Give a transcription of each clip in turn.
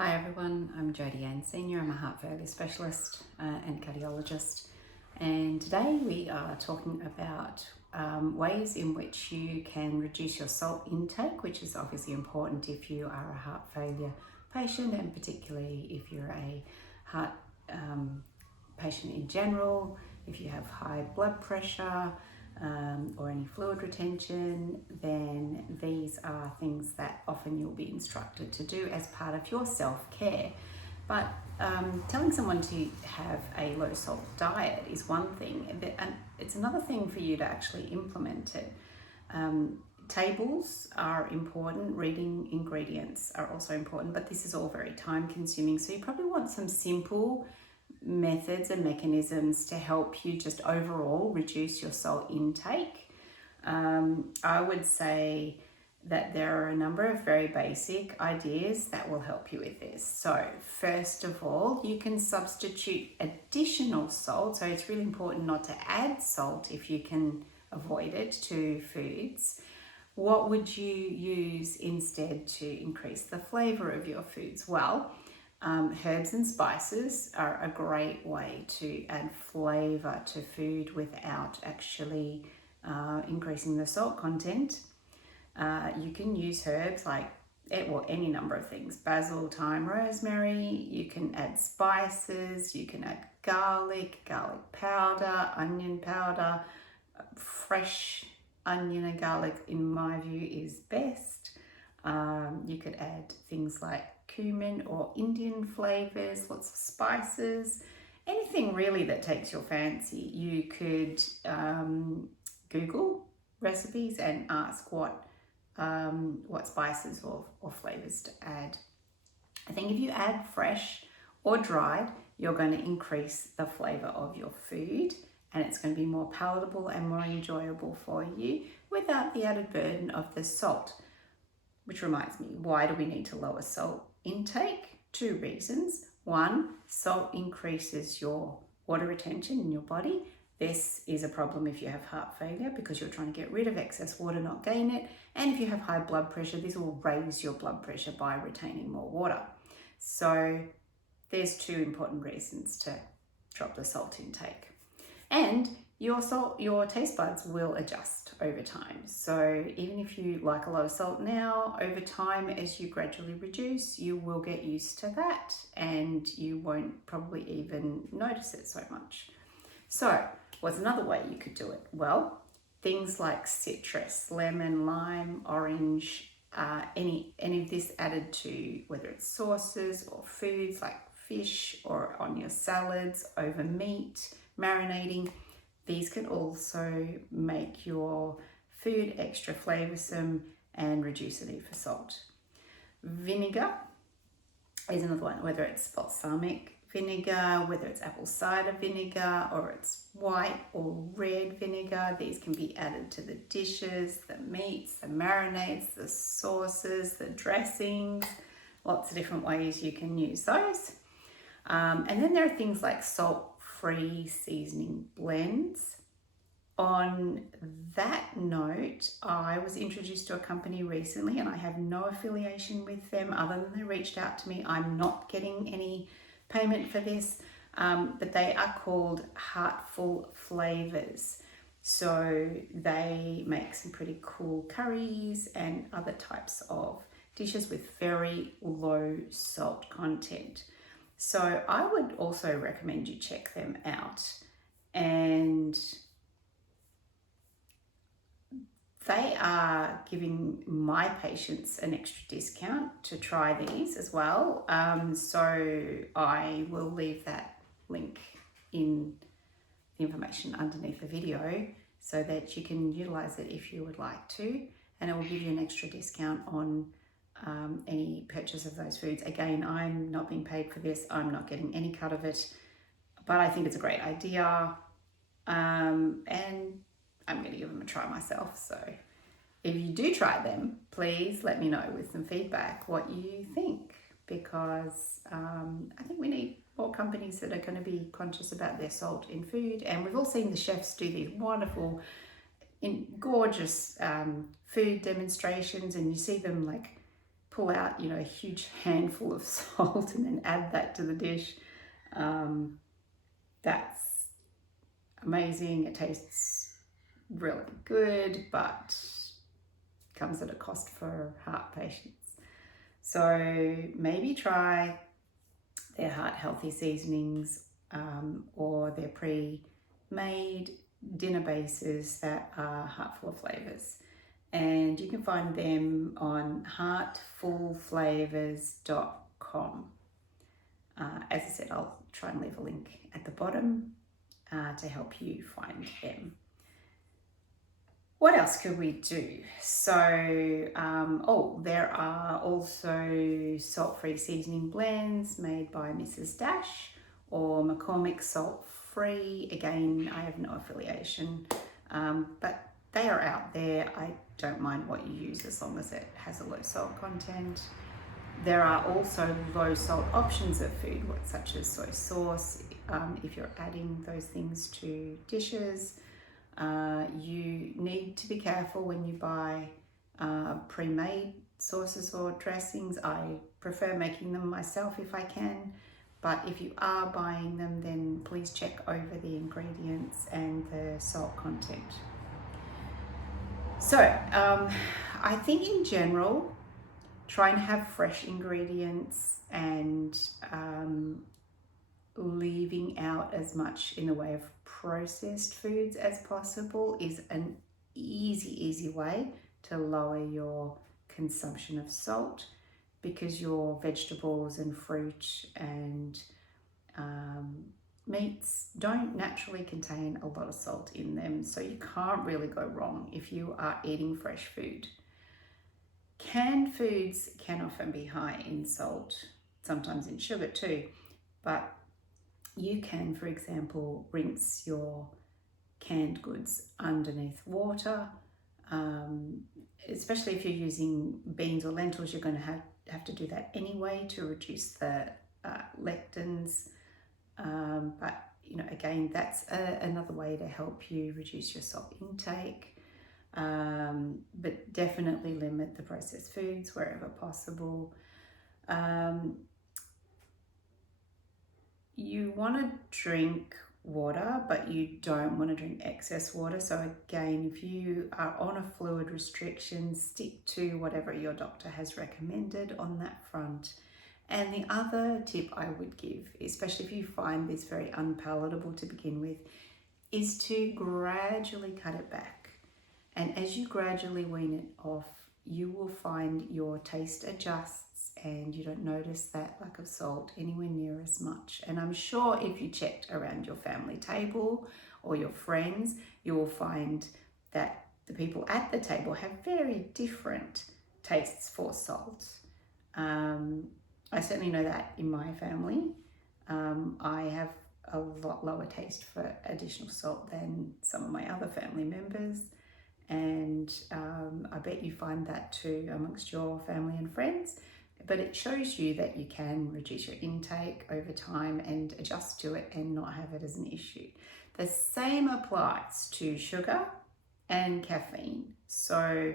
Hi everyone, I'm Jodie Ann Senior. I'm a heart failure specialist and cardiologist, and today we are talking about ways in which you can reduce your salt intake, which is obviously important if you are a heart failure patient, and particularly if you're a heart patient in general. If you have high blood pressure or any fluid retention, then these are things that often you'll be instructed to do as part of your self-care. But telling someone to have a low salt diet is one thing, and it's another thing for you to actually implement it. Tables are important, reading ingredients are also important, but this is all very time consuming. So you probably want some simple methods and mechanisms to help you just overall reduce your salt intake. I would say that there are a number of very basic ideas that will help you with this. So first of all, you can substitute additional salt. So it's really important not to add salt if you can avoid it to foods. What would you use instead to increase the flavor of your foods? Well, herbs and spices are a great way to add flavor to food without actually increasing the salt content. You can use herbs like any number of things: basil, thyme, rosemary. You can add spices, you can add garlic powder, onion powder. Fresh onion and garlic, in my view, is best. You could add things like cumin or Indian flavors, lots of spices, anything really that takes your fancy. You could Google recipes and ask what spices or flavors to add. I think if you add fresh or dried, you're going to increase the flavor of your food, and it's going to be more palatable and more enjoyable for you without the added burden of the salt. Which reminds me, why do we need to lower salt intake? Two reasons. One, salt increases your water retention in your body. This is a problem if you have heart failure because you're trying to get rid of excess water, not gain it. And if you have high blood pressure, this will raise your blood pressure by retaining more water. So there's two important reasons to drop the salt intake. And your taste buds will adjust over time. So even if you like a lot of salt now, over time, as you gradually reduce, you will get used to that and you won't probably even notice it so much. So what's another way you could do it? Well, things like citrus, lemon, lime, orange, any of this added to whether it's sauces or foods like fish or on your salads, over meat, marinating. These can also make your food extra flavoursome and reduce the need for salt. Vinegar is another one, whether it's balsamic vinegar, whether it's apple cider vinegar, or it's white or red vinegar. These can be added to the dishes, the meats, the marinades, the sauces, the dressings. Lots of different ways you can use those. And then there are things like salt-free seasoning blends. On that note, I was introduced to a company recently and I have no affiliation with them other than they reached out to me. I'm not getting any payment for this, but they are called Heartful Flavors. So they make some pretty cool curries and other types of dishes with very low salt content. So I would also recommend you check them out, and they are giving my patients an extra discount to try these as well. So I will leave that link in the information underneath the video so that you can utilize it if you would like to, and it will give you an extra discount on any purchase of those foods. Again, I'm not being paid for this. I'm not getting any cut of it, but I think it's a great idea. And I'm going to give them a try myself. So if you do try them, please let me know with some feedback what you think, because I think we need more companies that are going to be conscious about their salt in food. And we've all seen the chefs do these wonderful, gorgeous food demonstrations, and you see them like pull out, you know, a huge handful of salt and then add that to the dish. That's amazing. It tastes really good, but comes at a cost for heart patients. So maybe try their heart healthy seasonings or their pre-made dinner bases that are heartful of flavors. And you can find them on heartfulflavors.com. As I said, I'll try and leave a link at the bottom to help you find them. What else could we do? So, there are also salt-free seasoning blends made by Mrs. Dash or McCormick Salt-Free. Again, I have no affiliation, but they are out there. I don't mind what you use as long as it has a low salt content. There are also low salt options of food, such as soy sauce. If you're adding those things to dishes, you need to be careful when you buy pre-made sauces or dressings. I prefer making them myself if I can, but if you are buying them, then please check over the ingredients and the salt content. So I think in general, try and have fresh ingredients and leaving out as much in the way of processed foods as possible is an easy way to lower your consumption of salt, because your vegetables and fruit and meats don't naturally contain a lot of salt in them, so you can't really go wrong if you are eating fresh food. Canned foods can often be high in salt, sometimes in sugar too, but you can, for example, rinse your canned goods underneath water. Especially if you're using beans or lentils, you're going to have to do that anyway to reduce the lectins. But you know, again, that's another way to help you reduce your salt intake. But definitely limit the processed foods wherever possible. You want to drink water, but you don't want to drink excess water. So again, if you are on a fluid restriction, stick to whatever your doctor has recommended on that front. And the other tip I would give, especially if you find this very unpalatable to begin with, is to gradually cut it back. And as you gradually wean it off, you will find your taste adjusts and you don't notice that lack of salt anywhere near as much. And I'm sure if you checked around your family table or your friends, you will find that the people at the table have very different tastes for salt. I certainly know that in my family. I have a lot lower taste for additional salt than some of my other family members. And I bet you find that too amongst your family and friends. But it shows you that you can reduce your intake over time and adjust to it and not have it as an issue. The same applies to sugar and caffeine. So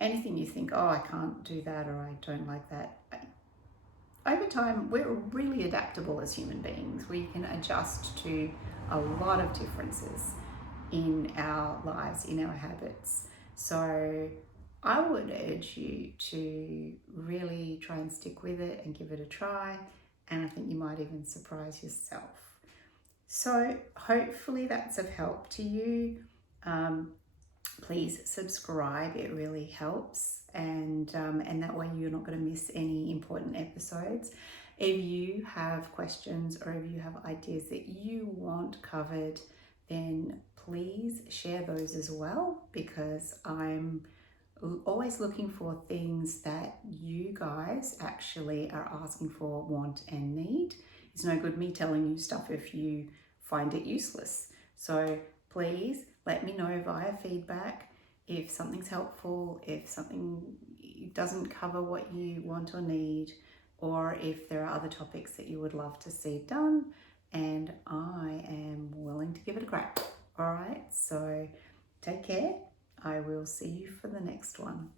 anything you think, oh, I can't do that or I don't like that, over time, we're really adaptable as human beings. We can adjust to a lot of differences in our lives, in our habits. So I would urge you to really try and stick with it and give it a try. And I think you might even surprise yourself. So hopefully that's of help to you. Please subscribe, it really helps. And that way you're not going to miss any important episodes. If you have questions or if you have ideas that you want covered, then please share those as well, because I'm always looking for things that you guys actually are asking for, want and need. It's no good me telling you stuff if you find it useless. So please let me know via feedback if something's helpful, if something doesn't cover what you want or need, or if there are other topics that you would love to see done, and I am willing to give it a crack. All right, so take care. I will see you for the next one.